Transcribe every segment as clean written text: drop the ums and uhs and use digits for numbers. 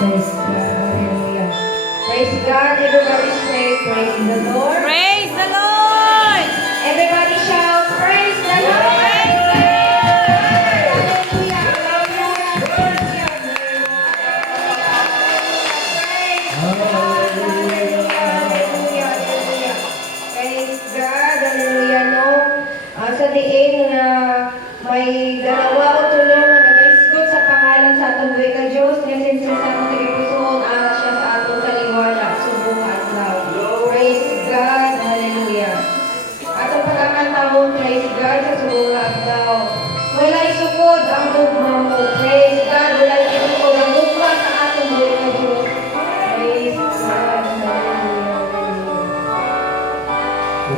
Praise God. Hallelujah. Praise God. Everybody say, praise the Lord. Praise the Lord! Everybody shout, praise the Lord. Praise the Lord! Praise God, hallelujah, no? Sa diin nga may dalawa o tulong nga nag-isgot sa pangalan sa atong buhay ka Diyos, nga sinsin sa atong tigipusoon, ara siya sa atong kaliwala, subong adlaw. Praise God, hallelujah. Atong pagkakantahon, praise God sa subong adlaw. Walay sukod ang dugma mo, praise God, walay sukod ang dugma sa atong buhay ka Diyos. Praise God, hallelujah.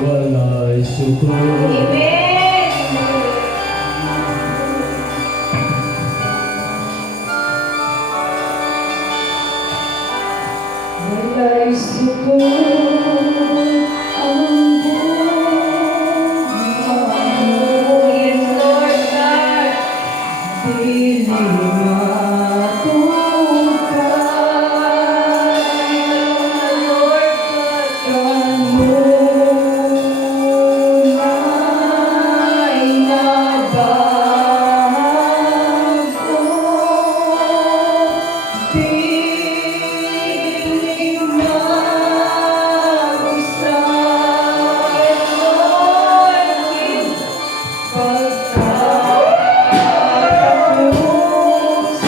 Walay sukro. Amen. Walay sukro ang Yes, Lord God. dili matugkad Lord God. kanunay nabago dili mag-usay pagkatapos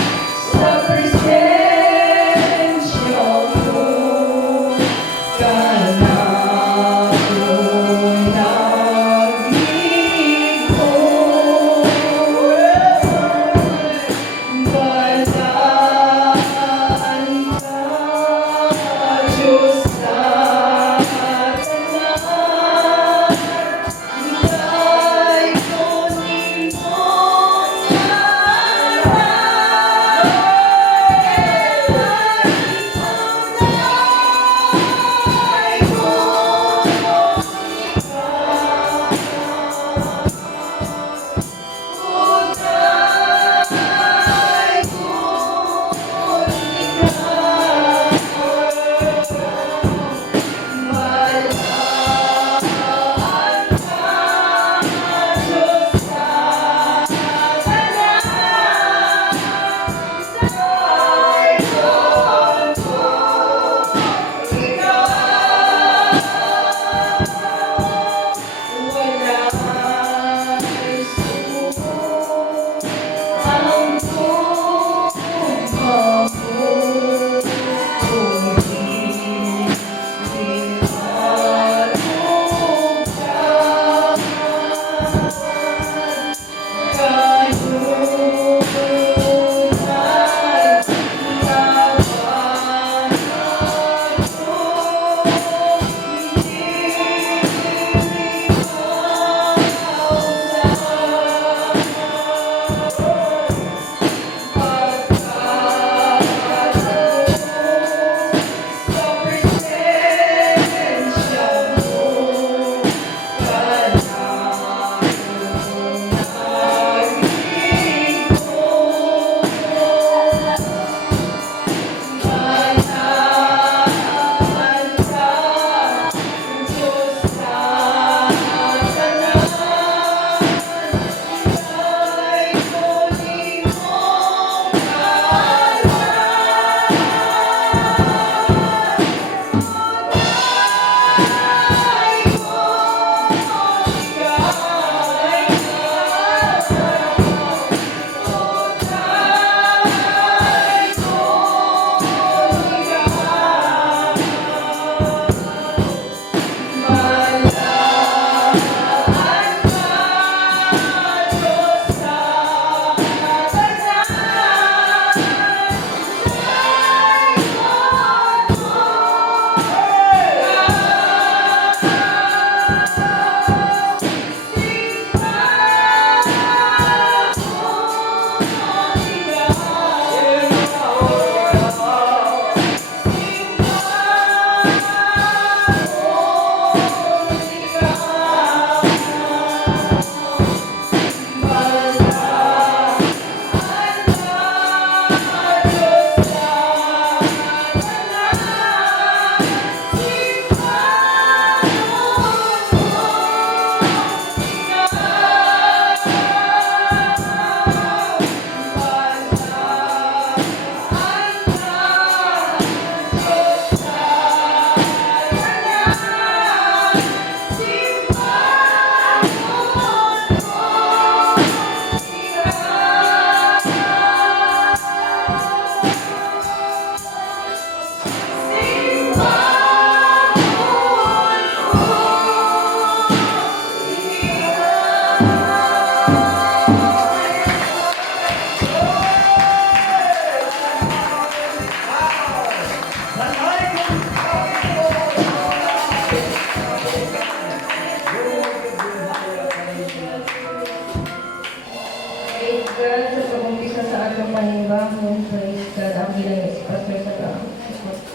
manimbahon. Praise God. Ang bilang si Pastor sa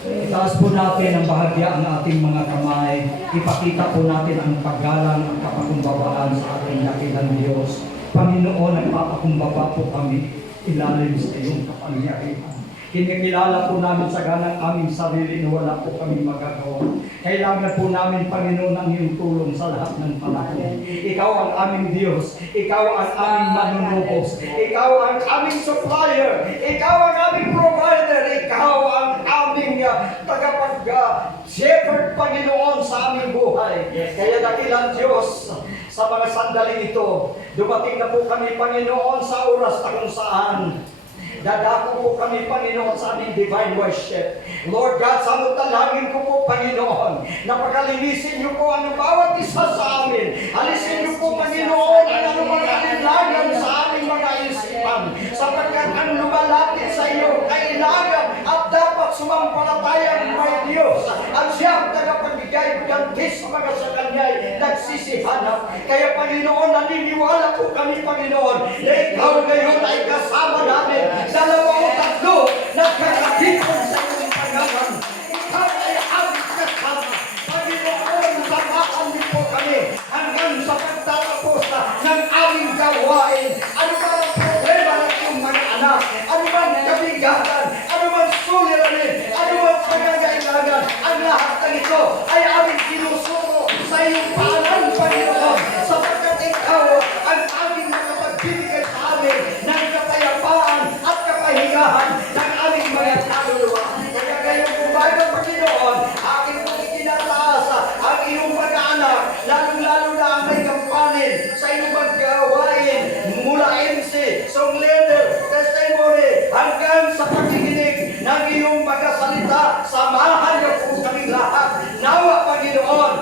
Itaas po natin ang bahagya ang ating mga kamay. Ipakita po natin ang paggalang at kapakumbabaan sa ating dakilang Diyos. Panginoon, nagpapakumbaba po kami ilalim sa iyong kapangyarihan. Kinikilala po namin sa ganang aming sarili na wala po kami magagawa. Kailangan po namin, Panginoon, ang iyong tulong sa lahat ng panahon. Ikaw ang aming Diyos. Ikaw ang aming manunubos. Ikaw ang aming supplier. Ikaw ang aming provider. Ikaw ang aming shepherd, Panginoon, sa aming buhay. Kaya dakilang Diyos, sa mga sandaling ito, dumating na po kami, Panginoon, sa oras na kung saan dadako po kami, Panginoon, sa aming divine worship. Lord God, samantalangin ko po, Panginoon, na pagalinisin niyo po ang bawat isa sa amin. Alisin niyo po, Panginoon, ang anumang alinlangan sa aming mga isipan. Sapagkat ang lumalapit sa iyo, kailangan at dapat sumampalatayang may Diyos. At siya ang tagapagbigay gantis mga sa kanya'y nagsisihanap. Kaya, Panginoon, naniniwala po kami, Panginoon, na ikaw ngayon ay kasama namin. Dalawa o tatlo, nagkakatipon sa iyong pangalan. Ikaw ay aming kasama. Panginoon, samahan niyo po kami hanggang sa pagtatapos ng aming gawain. Ano ba ang problema ng iyong mga anak? Ano ba ang kabigatan? Ano ba ang suliranin? Ano ba ang pagkakailangan? Ang lahat ng ito ay aming sinusuko sa iyong paanan, Panginoon. Sapagkat ikaw ang aming nakapagbibigay sa amin ng kapayapaan at kapahingahan ng aming mga kaluluwa. Kaya ngayong umaga, Panginoon, aking pong itinataas ang iyong mga anak, lalong-lalo na ang may kampanin sa iyong maggawain mula MC, song leader, testimony, hanggang sa pakikinig ng iyong mga salita. Samahan niyo po kaming lahat. Nawa, Panginoon,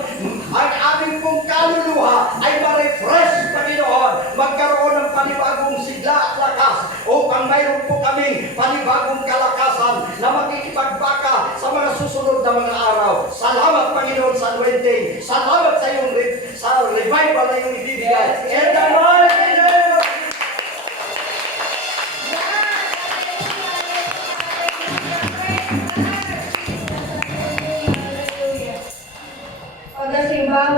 ang aming pong kaluluwa ay ma-refresh, Panginoon, magkaroon ng panibagong sigla at lakas upang mayroon po kaming panibagong kalakasan na makikipagbaka sa mga susunod na mga araw. Salamat, Panginoon, sa anointing. Salamat sa iyong sa revival na iyong ibibigay. In the mighty name of Pagkasimbahan